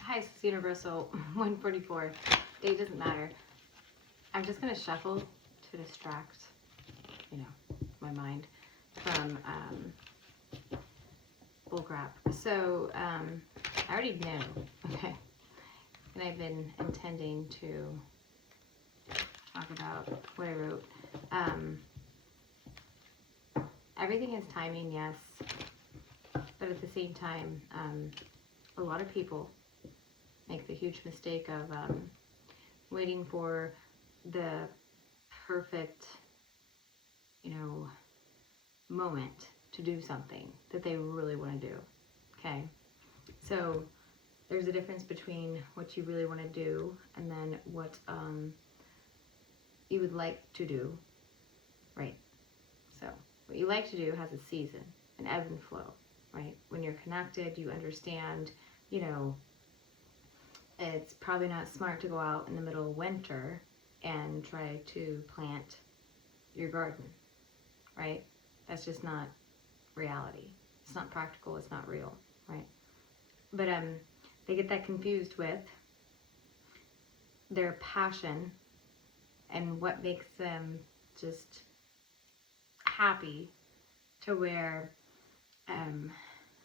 Hi, Universal 144. Date doesn't matter. I'm just going to shuffle to distract, my mind from bullcrap. So, I already know, okay? And I've been intending to talk about what I wrote. Everything has timing, yes. But at the same time, a lot of people make the huge mistake of waiting for the perfect, moment to do something that they really want to do. Okay? So there's a difference between what you really want to do and then what you would like to do, right? So what you like to do has a season, an ebb and flow, right? When you're connected, you understand, it's probably not smart to go out in the middle of winter and try to plant your garden, right? That's just not reality. It's not practical, it's not real, right? But they get that confused with their passion and what makes them just happy to where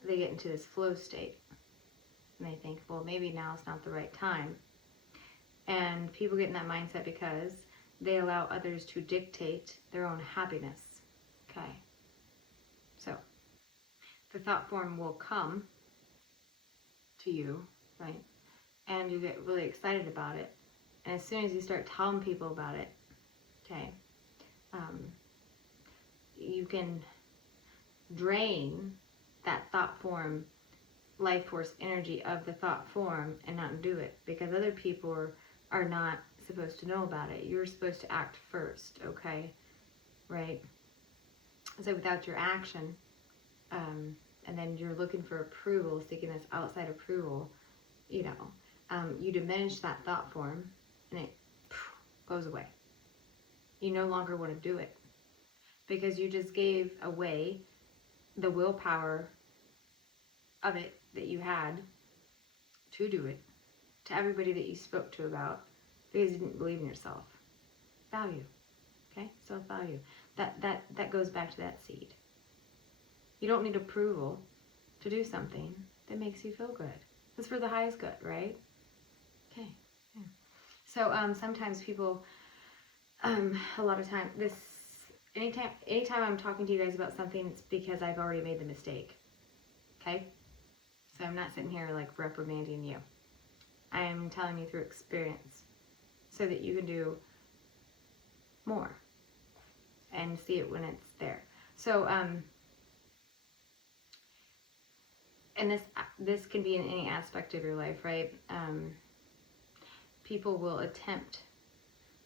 they get into this flow state. And they think, well, maybe now's not the right time. And people get in that mindset because they allow others to dictate their own happiness. Okay. So the thought form will come to you, right? And you get really excited about it. And as soon as you start telling people about it, okay, you can drain that thought form, life force energy of the thought form and not do it because other people are not supposed to know about it. You're supposed to act first, okay? Right? So without your action, and then you're looking for approval, seeking this outside approval, you diminish that thought form and it goes away. You no longer want to do it because you just gave away the willpower of it that you had to do it to everybody that you spoke to about because you didn't believe in yourself. Value, okay? Self-value. That goes back to that seed. You don't need approval to do something that makes you feel good. It's for the highest good, right? Okay. Yeah. So sometimes people, a lot of time, anytime I'm talking to you guys about something, it's because I've already made the mistake. Okay? So I'm not sitting here like reprimanding you. I'm telling you through experience so that you can do more and see it when it's there. So, and this can be in any aspect of your life, right? People will attempt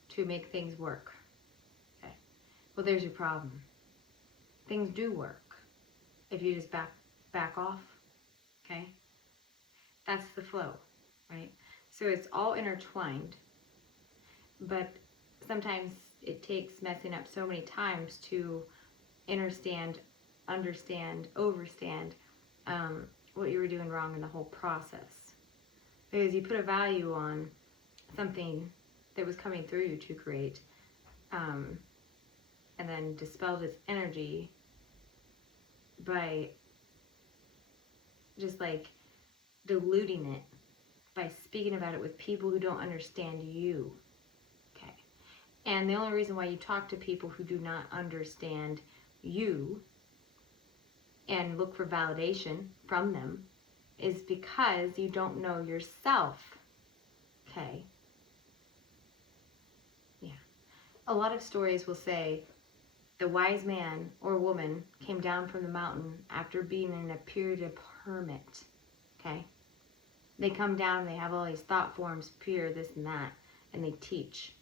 to make things work. Okay. Well, there's your problem. Things do work if you just back off. Okay. That's the flow, right? So it's all intertwined, but sometimes it takes messing up so many times to understand, overstand what you were doing wrong in the whole process. Because you put a value on something that was coming through you to create, and then dispelled its energy by just like diluting it by speaking about it with people who don't understand you. Okay. And the only reason why you talk to people who do not understand you and look for validation from them is because you don't know yourself. Okay. Yeah. A lot of stories will say the wise man or woman came down from the mountain after being in a period of hermit. Okay. They come down, they have all these thought forms, pure, this and that, and they teach.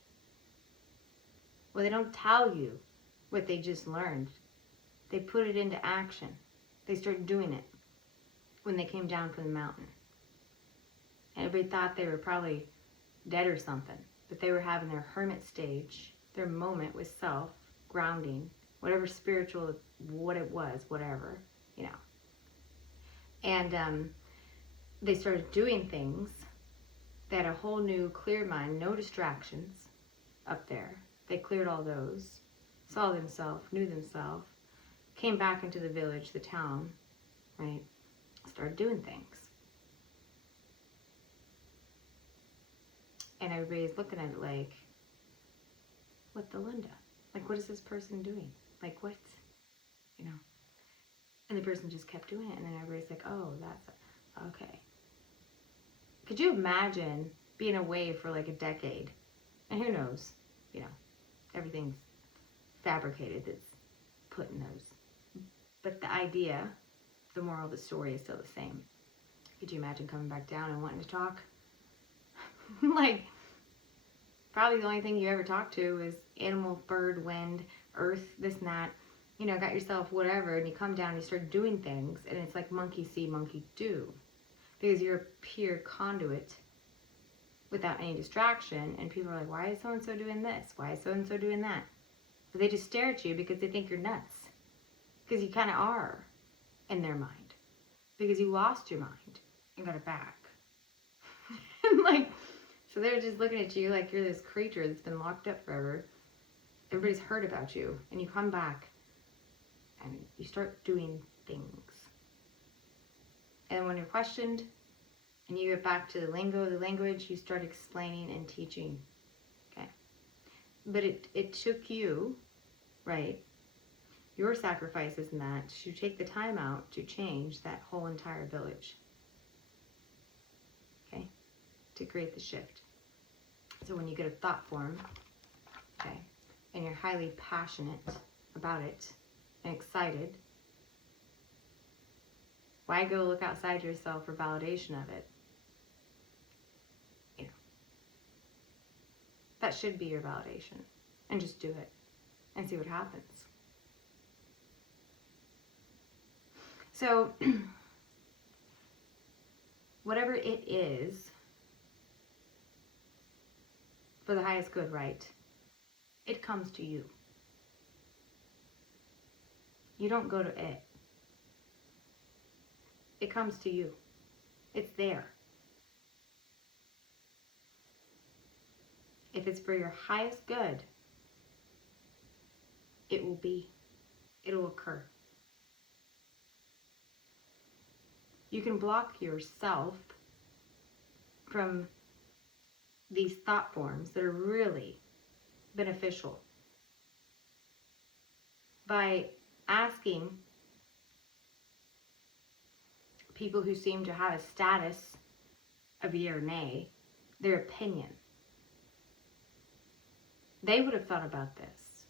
Well, they don't tell you what they just learned. They put it into action. They started doing it when they came down from the mountain. And everybody thought they were probably dead or something, but they were having their hermit stage, their moment with self, grounding, whatever spiritual, what it was, whatever, And they started doing things. They had a whole new clear mind, no distractions up there. They cleared all those, saw themselves, knew themselves, came back into the village, the town, right? Started doing things. And everybody's looking at it like, what the Linda? Like, what is this person doing? Like, what? You know? And the person just kept doing it. And then everybody's like, oh, that's okay. Could you imagine being away for like a decade? And who knows? You know, everything's fabricated that's put in those. But the idea, the moral of the story is still the same. Could you imagine coming back down and wanting to talk? Like, probably the only thing you ever talked to is animal, bird, wind, earth, this and that. You know, got yourself whatever, and you come down and you start doing things, and it's like monkey see, monkey do. Because you're a pure conduit without any distraction, and people are like, why is so-and-so doing this? Why is so-and-so doing that? But they just stare at you because they think you're nuts. Because you kind of are in their mind. Because you lost your mind and got it back. Like, so they're just looking at you like you're this creature that's been locked up forever. Everybody's heard about you, and you come back and you start doing things. And when you're questioned and you get back to the lingo, the language, you start explaining and teaching. Okay. But it took you, right, your sacrifices in that to take the time out to change that whole entire village. Okay. To create the shift. So when you get a thought form, okay, and you're highly passionate about it and excited, why go look outside yourself for validation of it? You know, that should be your validation. And just do it and see what happens. So, whatever it is, for the highest good, right? It comes to you. You don't go to it. It comes to you. It's there. If it's for your highest good, it will be. It will occur. You can block yourself from these thought forms that are really beneficial by asking people who seem to have a status of yea or nay their opinion. They would have thought about this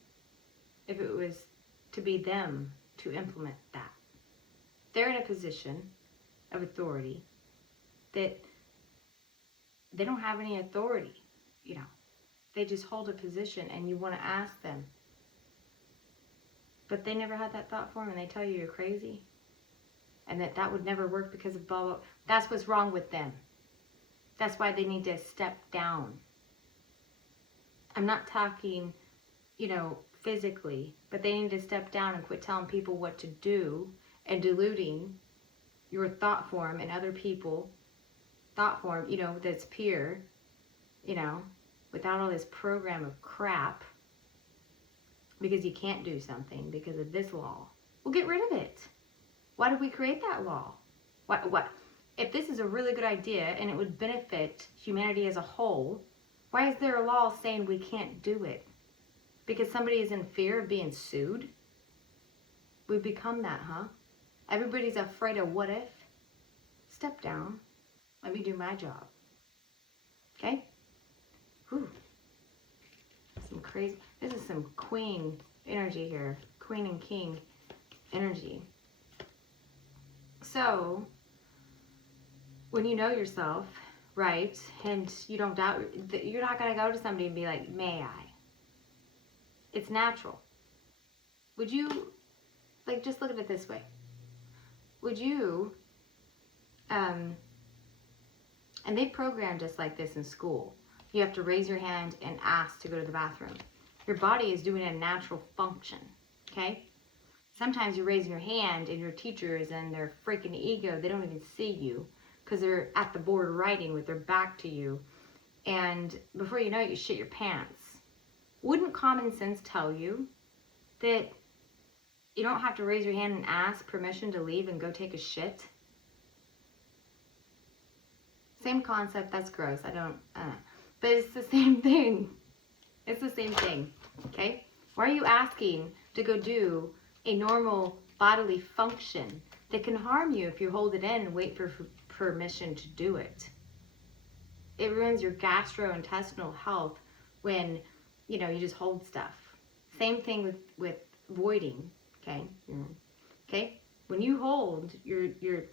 if it was to be them to implement that. They're in a position of authority that they don't have any authority, you know. They just hold a position and you want to ask them. But they never had that thought form and they tell you you're crazy. And that would never work because of blah, blah. That's what's wrong with them. That's why they need to step down. I'm not talking, you know, physically, but they need to step down and quit telling people what to do and diluting your thought form and other people thought form, you know, that's pure, you know, without all this program of crap because you can't do something because of this law. Well, get rid of it. Why did we create that law? What? If this is a really good idea and it would benefit humanity as a whole, why is there a law saying we can't do it? Because somebody is in fear of being sued? We've become that, huh? Everybody's afraid of what if? Step down. Let me do my job. Okay? Whew. Some crazy, this is some queen energy here. Queen and king energy. So, when you know yourself, right, and you don't doubt, you're not going to go to somebody and be like, may I? It's natural. Would you, like, just look at it this way. Would you, and they programmed us like this in school. You have to raise your hand and ask to go to the bathroom. Your body is doing a natural function, okay? Sometimes you're raising your hand and your teacher is in their freaking ego. They don't even see you because they're at the board writing with their back to you. And before you know it, you shit your pants. Wouldn't common sense tell you that you don't have to raise your hand and ask permission to leave and go take a shit? Same concept. That's gross. I don't, but it's the same thing. It's the same thing, okay? Why are you asking to go do a normal bodily function that can harm you if you hold it in and wait for permission to do it? It ruins your gastrointestinal health when, you know, you just hold stuff. Same thing with voiding, okay? Okay? When you hold, you're,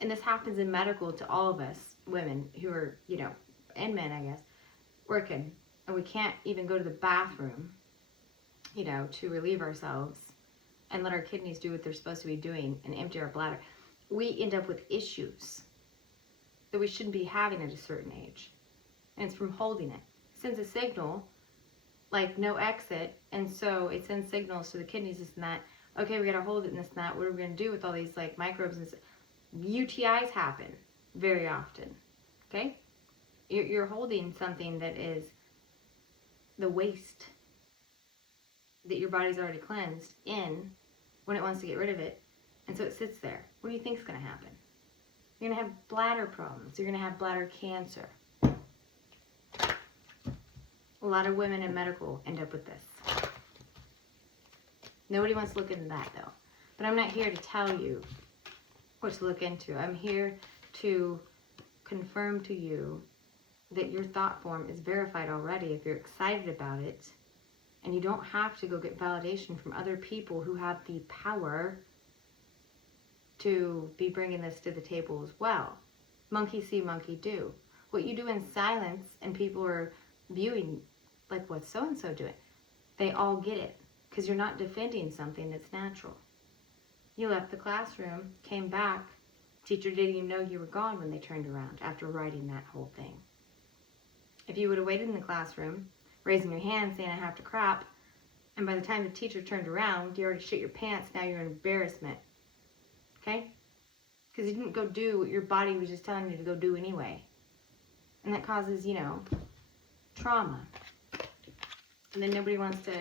and this happens in medical to all of us, women who are, you know, and men, I guess, working, and we can't even go to the bathroom, you know, to relieve ourselves and let our kidneys do what they're supposed to be doing and empty our bladder. We end up with issues that we shouldn't be having at a certain age. And it's from holding it. It sends a signal, like no exit, and so it sends signals to the kidneys, this and that. Okay, we gotta hold it and this and that. What are we gonna do with all these like microbes and stuff? UTIs happen very often, okay? You're holding something that is the waste that your body's already cleansed in when it wants to get rid of it, and so it sits there. What do you think is going to happen? You're going to have bladder problems. You're going to have bladder cancer. A lot of women in medical end up with this. Nobody wants to look into that though. But I'm not here to tell you what to look into. I'm here to confirm to you that your thought form is verified already if you're excited about it, and you don't have to go get validation from other people who have the power to be bringing this to the table as well. Monkey see, monkey do. What you do in silence and people are viewing, like what's so-and-so doing, they all get it because you're not defending something that's natural. You left the classroom, came back, teacher didn't even know you were gone when they turned around after writing that whole thing. If you would have waited in the classroom, raising your hand saying I have to crap, and by the time the teacher turned around, you already shit your pants, now you're in embarrassment. Okay? Because you didn't go do what your body was just telling you to go do anyway. And that causes, you know, trauma. And then nobody wants to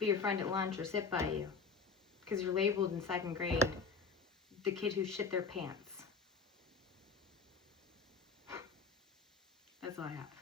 be your friend at lunch or sit by you. Because you're labeled in 2nd grade the kid who shit their pants. That's all I have.